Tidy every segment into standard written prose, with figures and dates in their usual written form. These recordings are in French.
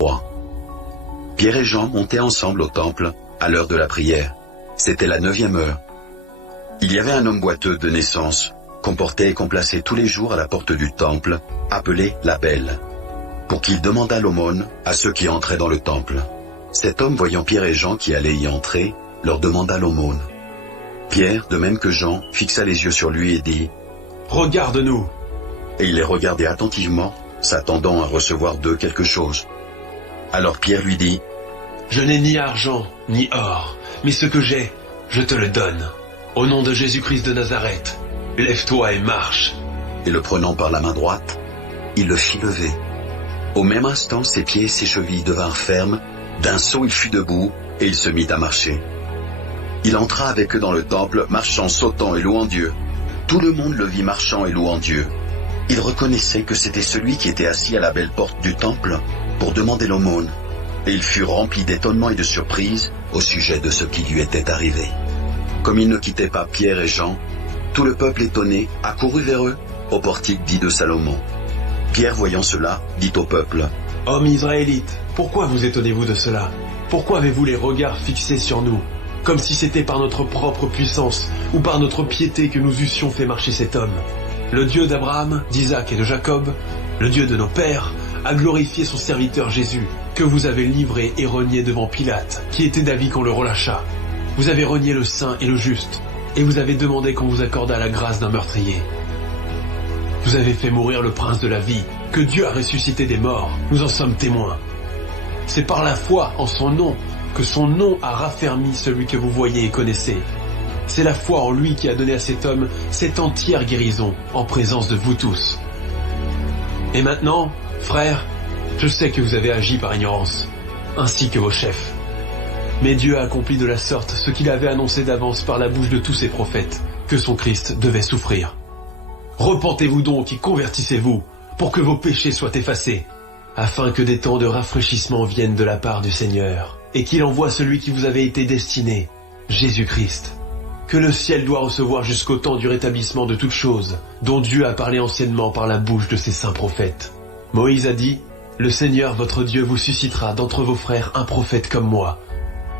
3. Pierre et Jean montaient ensemble au temple, à l'heure de la prière. C'était la 9e heure. Il y avait un homme boiteux de naissance, qu'on portait et qu'on plaçait tous les jours à la porte du temple, appelé la Belle, pour qu'il demandât l'aumône à ceux qui entraient dans le temple. Cet homme, voyant Pierre et Jean qui allaient y entrer, leur demanda l'aumône. Pierre, de même que Jean, fixa les yeux sur lui et dit « Regarde-nous !» Et il les regardait attentivement, s'attendant à recevoir d'eux quelque chose. Alors Pierre lui dit « Je n'ai ni argent, ni or, mais ce que j'ai, je te le donne. Au nom de Jésus-Christ de Nazareth, lève-toi et marche. » Et le prenant par la main droite, il le fit lever. Au même instant, ses pieds et ses chevilles devinrent fermes, d'un saut il fut debout, et il se mit à marcher. Il entra avec eux dans le temple, marchant, sautant et louant Dieu. Tout le monde le vit marchant et louant Dieu. Il reconnaissait que c'était celui qui était assis à la belle porte du temple pour demander l'aumône, et il fut rempli d'étonnement et de surprise au sujet de ce qui lui était arrivé. Comme il ne quittait pas Pierre et Jean, tout le peuple étonné accourut vers eux au portique dit de Salomon. Pierre, voyant cela, dit au peuple : « Hommes israélites, pourquoi vous étonnez-vous de cela? Pourquoi avez-vous les regards fixés sur nous, comme si c'était par notre propre puissance ou par notre piété que nous eussions fait marcher cet homme? Le Dieu d'Abraham, d'Isaac et de Jacob, le Dieu de nos pères, a glorifié son serviteur Jésus, que vous avez livré et renié devant Pilate, qui était d'avis qu'on le relâchât. Vous avez renié le saint et le juste, et vous avez demandé qu'on vous accordât la grâce d'un meurtrier. Vous avez fait mourir le prince de la vie, que Dieu a ressuscité des morts, nous en sommes témoins. C'est par la foi en son nom que son nom a raffermi celui que vous voyez et connaissez. C'est la foi en lui qui a donné à cet homme cette entière guérison en présence de vous tous. Et maintenant, frères, je sais que vous avez agi par ignorance, ainsi que vos chefs. Mais Dieu a accompli de la sorte ce qu'il avait annoncé d'avance par la bouche de tous ses prophètes, que son Christ devait souffrir. Repentez-vous donc et convertissez-vous, pour que vos péchés soient effacés, afin que des temps de rafraîchissement viennent de la part du Seigneur, et qu'il envoie celui qui vous avait été destiné, Jésus-Christ, que le ciel doit recevoir jusqu'au temps du rétablissement de toutes choses, dont Dieu a parlé anciennement par la bouche de ses saints prophètes. Moïse a dit : « Le Seigneur votre Dieu vous suscitera d'entre vos frères un prophète comme moi.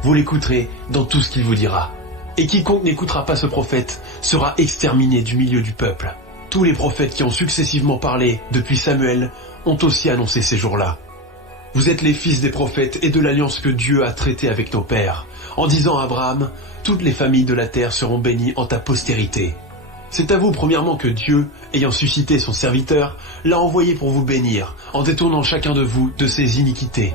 Vous l'écouterez dans tout ce qu'il vous dira. Et quiconque n'écoutera pas ce prophète sera exterminé du milieu du peuple. » Tous les prophètes qui ont successivement parlé depuis Samuel ont aussi annoncé ces jours-là. Vous êtes les fils des prophètes et de l'alliance que Dieu a traitée avec nos pères, en disant à Abraham : « Toutes les familles de la terre seront bénies en ta postérité. » C'est à vous premièrement que Dieu, ayant suscité son serviteur, l'a envoyé pour vous bénir, en détournant chacun de vous de ses iniquités.